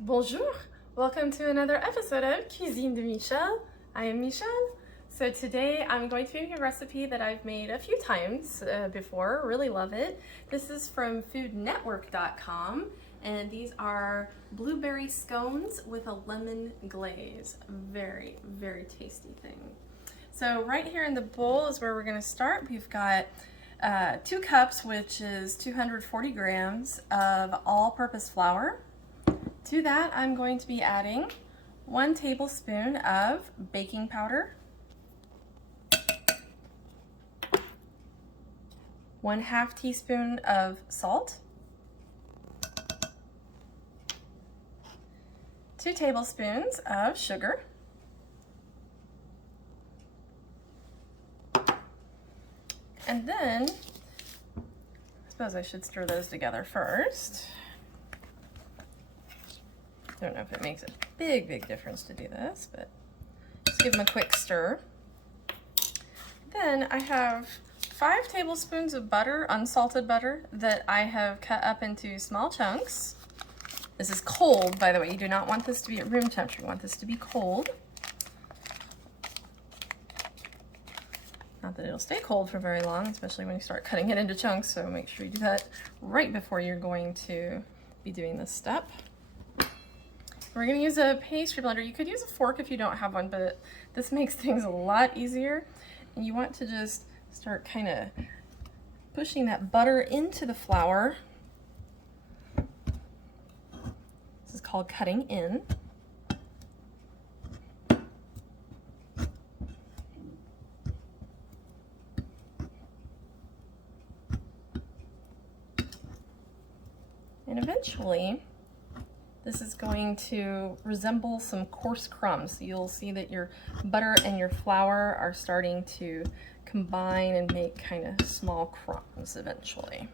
Bonjour! Welcome to another episode of Cuisine de Michel. I am Michelle. So today I'm going to be making a recipe that I've made a few times before, really love it. This is from foodnetwork.com and these are blueberry scones with a lemon glaze. Very, very tasty thing. So right here in the bowl is where we're going to start. We've got 2 cups, which is 240 grams of all-purpose flour. To that, I'm going to be adding 1 tablespoon of baking powder, 1/2 teaspoon of salt, 2 tablespoons of sugar, and then I suppose I should stir those together first. I don't know if it makes a big difference to do this, but just give them a quick stir. Then I have 5 tablespoons of butter, unsalted butter, that I have cut up into small chunks. This is cold, by the way. You do not want this to be at room temperature. You want this to be cold. Not that it'll stay cold for very long, especially when you start cutting it into chunks, so make sure you do that right before you're going to be doing this step. We're going to use a pastry blender. You could use a fork if you don't have one, but this makes things a lot easier. And you want to just start kind of pushing that butter into the flour. This is called cutting in. And eventually, this is going to resemble some coarse crumbs. You'll see that your butter and your flour are starting to combine and make kind of small crumbs eventually.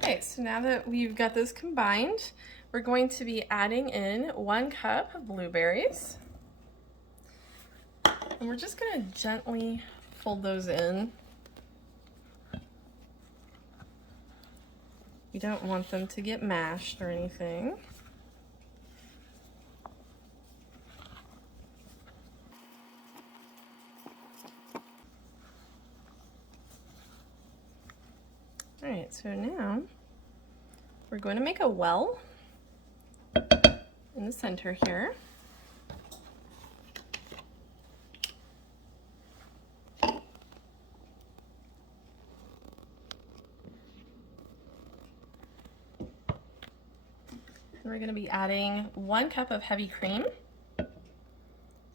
Okay, so now that we've got this combined, we're going to be adding in 1 cup of blueberries. And we're just going to gently fold those in. You don't want them to get mashed or anything. All right, so now we're going to make a well in the center here. We're going to be adding 1 cup of heavy cream. So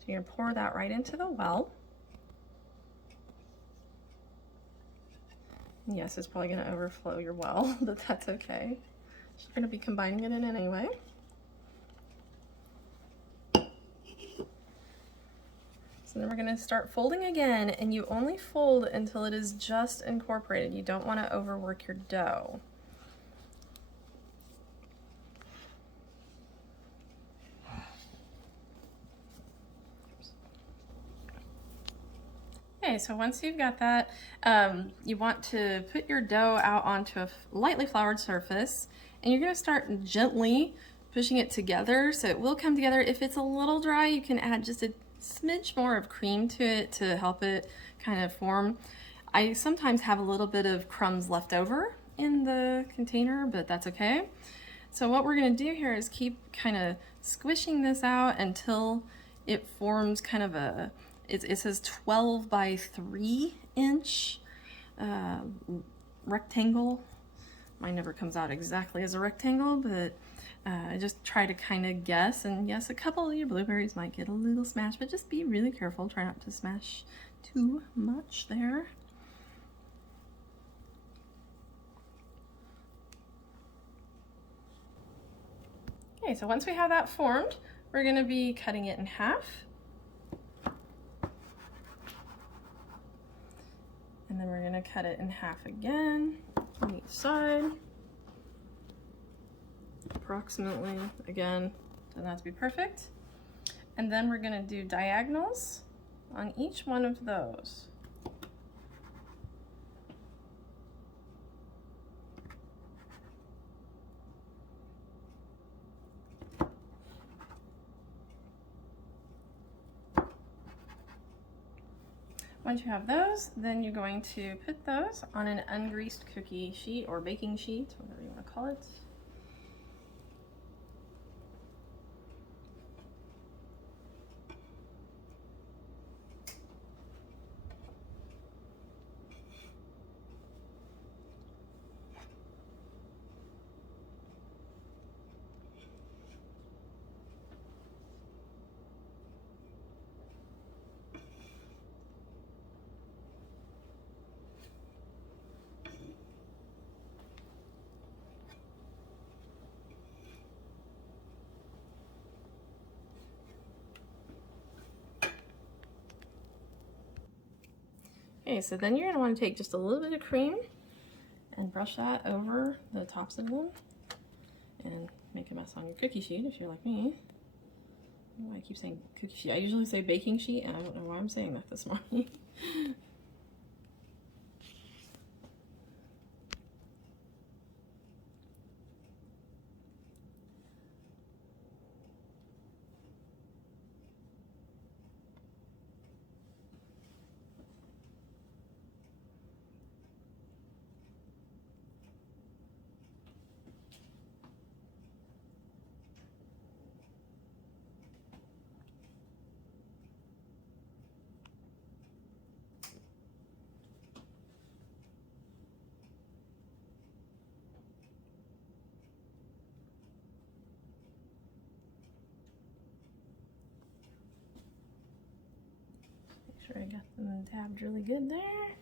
you're going to pour that right into the well. And yes, it's probably going to overflow your well, but that's okay. You're going to be combining it in anyway. So then we're going to start folding again, and you only fold until it is just incorporated. You don't want to overwork your dough. Okay, so once you've got that, you want to put your dough out onto a lightly floured surface, and you're going to start gently pushing it together so it will come together. If it's a little dry, you can add just a smidge more of cream to it to help it kind of form. I sometimes have a little bit of crumbs left over in the container, but that's okay. So what we're going to do here is keep kind of squishing this out until it forms kind of a it says 12 by 3 inch rectangle. Mine never comes out exactly as a rectangle, but I just try to kind of guess. And yes, a couple of your blueberries might get a little smashed, but just be really careful. Try not to smash too much there. Okay, so once we have that formed, we're going to be cutting it in half. And then we're going to cut it in half again on each side. Approximately, again, doesn't have to be perfect. And then we're going to do diagonals on each one of those. Once you have those, then you're going to put those on an ungreased cookie sheet or baking sheet, whatever you want to call it. Okay, so then you're going to want to take just a little bit of cream and brush that over the tops of them and make a mess on your cookie sheet if you're like me. I don't know why I keep saying cookie sheet. I usually say baking sheet, and I don't know why I'm saying that this morning. I got them tabbed really good there.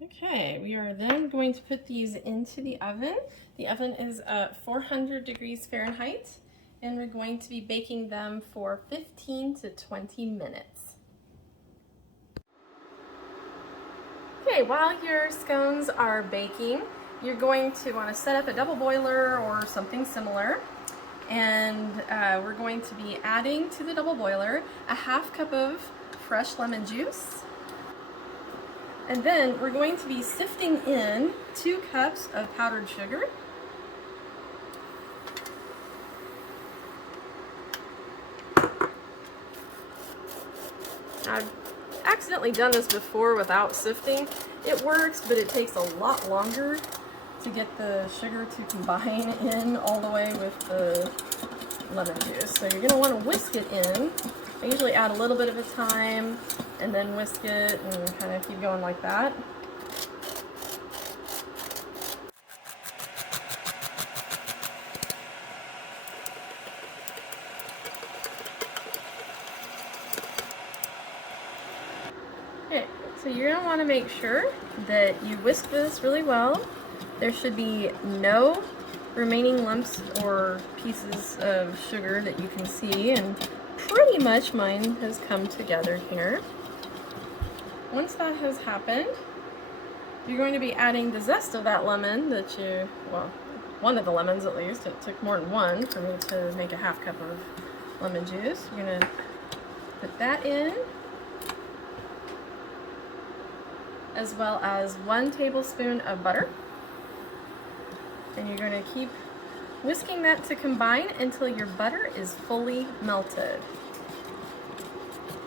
Okay, we are then going to put these into the oven. The oven is 400 degrees Fahrenheit, and we're going to be baking them for 15 to 20 minutes. Okay, while your scones are baking, you're going to want to set up a double boiler or something similar. And we're going to be adding to the double boiler a half cup of fresh lemon juice. And then we're going to be sifting in 2 cups of powdered sugar. I've accidentally done this before without sifting. It works, but it takes a lot longer to get the sugar to combine in all the way with the lemon juice. So you're going to want to whisk it in. I usually add a little bit at a time and then whisk it and kind of keep going like that. Okay, so you're going to want to make sure that you whisk this really well. There should be no remaining lumps or pieces of sugar that you can see, and pretty much mine has come together here. Once that has happened, you're going to be adding the zest of that lemon that you, well, one of the lemons at least. It took more than one for me to make a half cup of lemon juice. You're going to put that in, as well as 1 tablespoon of butter. And you're going to keep whisking that to combine until your butter is fully melted.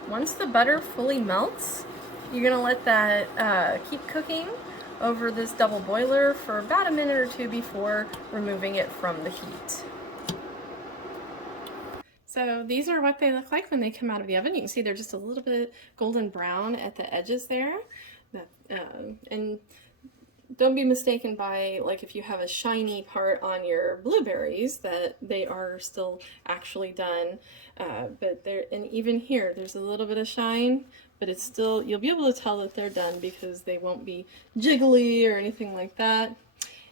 Once the butter fully melts, you're going to let that keep cooking over this double boiler for about a minute or 2 before removing it from the heat. So these are what they look like when they come out of the oven. You can see they're just a little bit golden brown at the edges there. And don't be mistaken by, like, if you have a shiny part on your blueberries, that they are still actually done. But they're, and even here, there's a little bit of shine, but it's still, you'll be able to tell that they're done because they won't be jiggly or anything like that.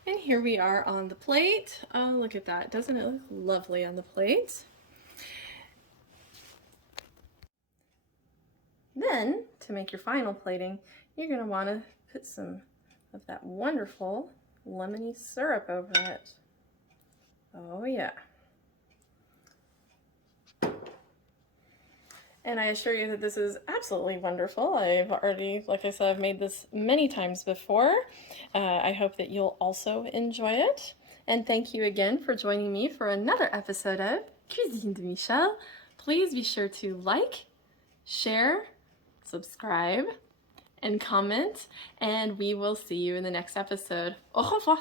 And here we are on the plate. Oh, look at that. Doesn't it look lovely on the plate? Then, to make your final plating, you're going to want to put some of that wonderful lemony syrup over it. Oh yeah. And I assure you that this is absolutely wonderful. I've already, like I said, I've made this many times before. I hope that you'll also enjoy it. And thank you again for joining me for another episode of Cuisine de Michel. Please be sure to like, share, subscribe, and comment, and we will see you in the next episode. Au revoir!